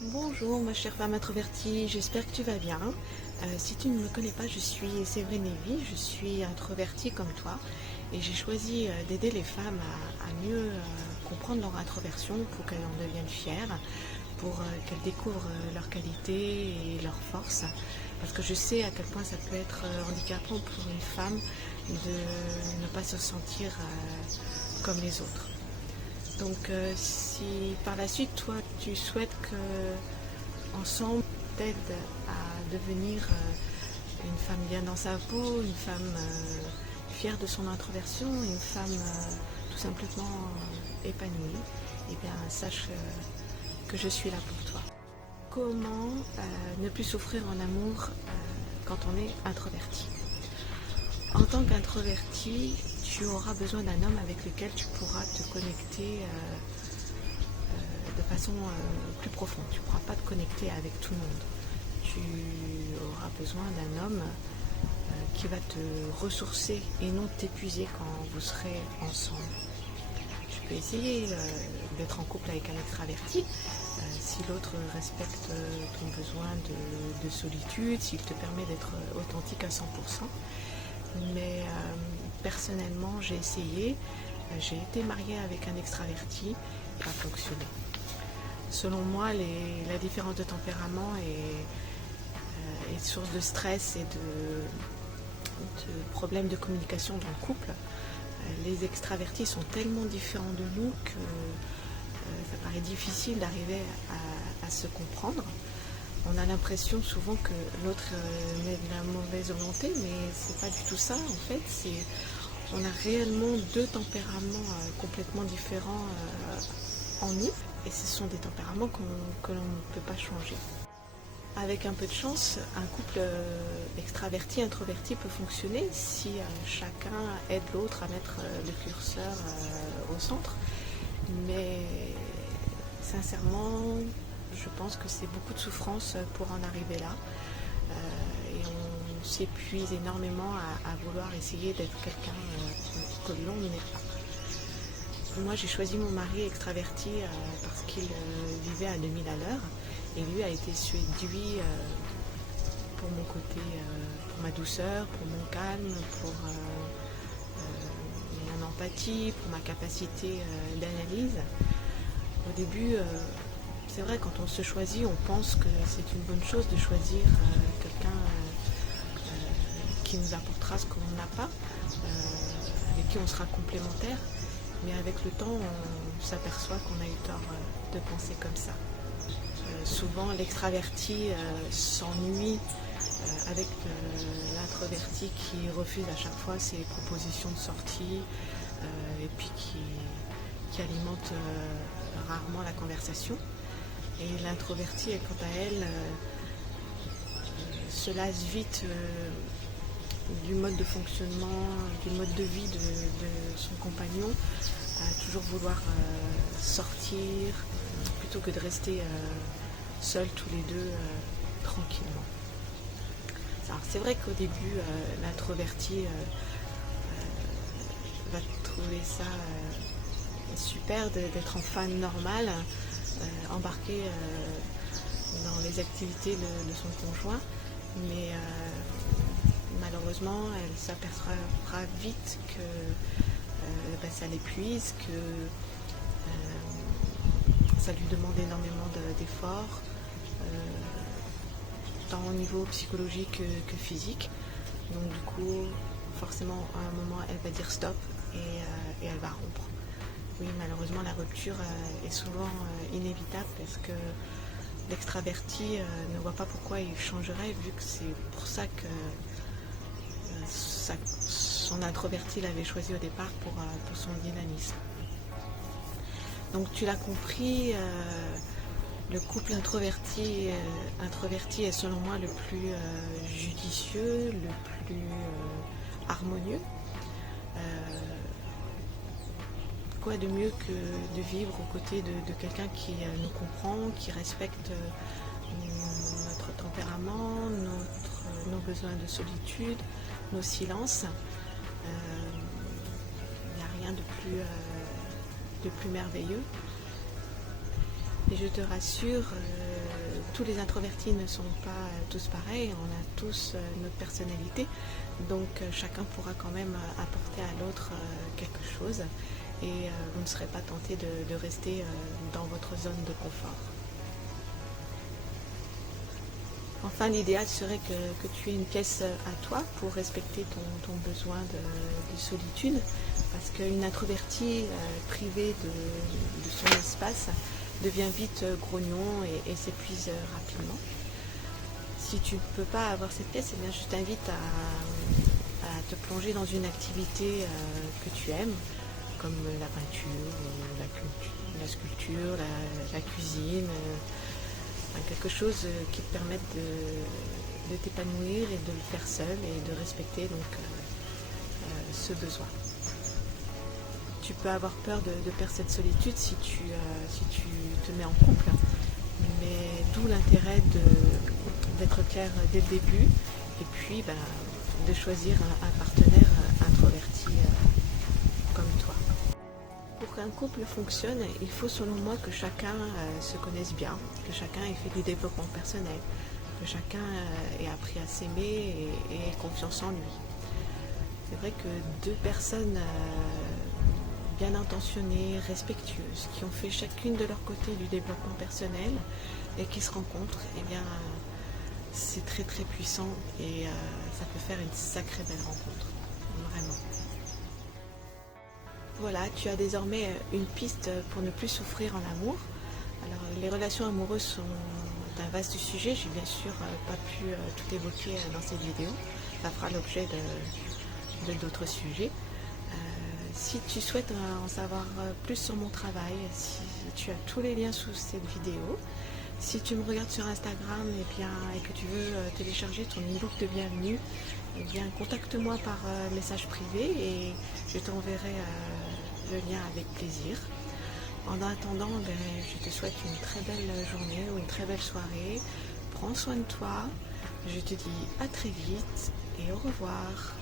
Bonjour ma chère femme introvertie, j'espère que tu vas bien. Si tu ne me connais pas, je suis Séverine Lévy, je suis introvertie comme toi et j'ai choisi d'aider les femmes à mieux comprendre leur introversion pour qu'elles en deviennent fières, pour qu'elles découvrent leurs qualités et leurs forces. Parce que je sais à quel point ça peut être handicapant pour une femme de ne pas se sentir comme les autres. Donc si par la suite toi tu souhaites que ensemble t'aide à devenir une femme bien dans sa peau, une femme fière de son introversion, une femme tout simplement épanouie, et bien sache que je suis là pour toi. Comment ne plus souffrir en amour quand on est introverti? En tant qu'introverti, tu auras besoin d'un homme avec lequel tu pourras te connecter de façon plus profonde. Tu ne pourras pas te connecter avec tout le monde. Tu auras besoin d'un homme qui va te ressourcer et non t'épuiser quand vous serez ensemble. Tu peux essayer d'être en couple avec un extraverti si l'autre respecte ton besoin de solitude, s'il te permet d'être authentique à 100%. Mais personnellement, j'ai essayé, j'ai été mariée avec un extraverti, ça a fonctionné. Selon moi, la différence de tempérament est source de stress et de problèmes de communication dans le couple. Les extravertis sont tellement différents de nous que ça paraît difficile d'arriver à se comprendre. On a l'impression souvent que l'autre met de la mauvaise volonté, mais c'est pas du tout ça en fait. On a réellement deux tempéraments complètement différents en nous, et ce sont des tempéraments que l'on ne peut pas changer. Avec un peu de chance, un couple extraverti-introverti peut fonctionner si chacun aide l'autre à mettre le curseur au centre. Mais sincèrement, je pense que c'est beaucoup de souffrance pour en arriver là. Et on s'épuise énormément à vouloir essayer d'être quelqu'un que l'on n'est pas. Moi, j'ai choisi mon mari extraverti parce qu'il vivait à 2000 à l'heure. Et lui a été séduit pour mon côté, pour ma douceur, pour mon calme, pour mon empathie, pour ma capacité d'analyse. Au début, c'est vrai, quand on se choisit, on pense que c'est une bonne chose de choisir quelqu'un qui nous apportera ce qu'on n'a pas, avec qui on sera complémentaire. Mais avec le temps, on s'aperçoit qu'on a eu tort de penser comme ça. Souvent, l'extraverti s'ennuie avec l'introverti qui refuse à chaque fois ses propositions de sortie et puis qui alimente rarement la conversation. Et l'introvertie, quant à elle, se lasse vite du mode de fonctionnement, du mode de vie de son compagnon, à toujours vouloir sortir plutôt que de rester seuls tous les deux tranquillement. Alors c'est vrai qu'au début, l'introverti va trouver ça super d'être en fan normale, embarqué dans les activités de son conjoint, mais malheureusement elle s'apercevra vite que ça l'épuise, que ça lui demande énormément d'efforts, tant au niveau psychologique que physique. Donc du coup, forcément à un moment elle va dire stop et elle va rompre. Oui, malheureusement, la rupture est souvent inévitable parce que l'extraverti ne voit pas pourquoi il changerait, vu que c'est pour ça que son introverti l'avait choisi au départ pour son dynamisme. Donc tu l'as compris, le couple introverti est selon moi le plus judicieux, le plus harmonieux. Quoi de mieux que de vivre aux côtés de quelqu'un qui nous comprend, qui respecte notre tempérament, nos besoins de solitude, nos silences. Il n'y a rien de plus merveilleux. Et je te rassure, tous les introvertis ne sont pas tous pareils, on a tous notre personnalité, donc chacun pourra quand même apporter à l'autre quelque chose et vous ne serez pas tenté de rester dans votre zone de confort. Enfin, l'idéal serait que tu aies une pièce à toi pour respecter ton besoin de solitude, parce qu'une introvertie privée de son espace devient vite grognon et s'épuise rapidement. Si tu ne peux pas avoir cette pièce, eh bien, je t'invite à te plonger dans une activité que tu aimes, comme la peinture, la sculpture, la cuisine, quelque chose qui te permette de t'épanouir et de le faire seul et de respecter donc ce besoin. Tu peux avoir peur de perdre cette solitude si tu te mets en couple, mais d'où l'intérêt d'être clair dès le début et puis de choisir un partenaire introverti comme toi. Pour qu'un couple fonctionne, il faut selon moi que chacun se connaisse bien, que chacun ait fait du développement personnel, que chacun ait appris à s'aimer et ait confiance en lui. C'est vrai que deux personnes bien intentionnées, respectueuses, qui ont fait chacune de leur côté du développement personnel et qui se rencontrent, eh bien c'est très très puissant et ça peut faire une sacrée belle rencontre, vraiment. Voilà, tu as désormais une piste pour ne plus souffrir en amour. Alors, les relations amoureuses sont un vaste sujet, j'ai bien sûr pas pu tout évoquer dans cette vidéo. Ça fera l'objet de d'autres sujets. Si tu souhaites en savoir plus sur mon travail, si tu as tous les liens sous cette vidéo. Si tu me regardes sur Instagram et que tu veux télécharger ton e-book de bienvenue, eh bien contacte-moi par message privé et je t'enverrai le lien avec plaisir. En attendant, je te souhaite une très belle journée ou une très belle soirée. Prends soin de toi. Je te dis à très vite et au revoir.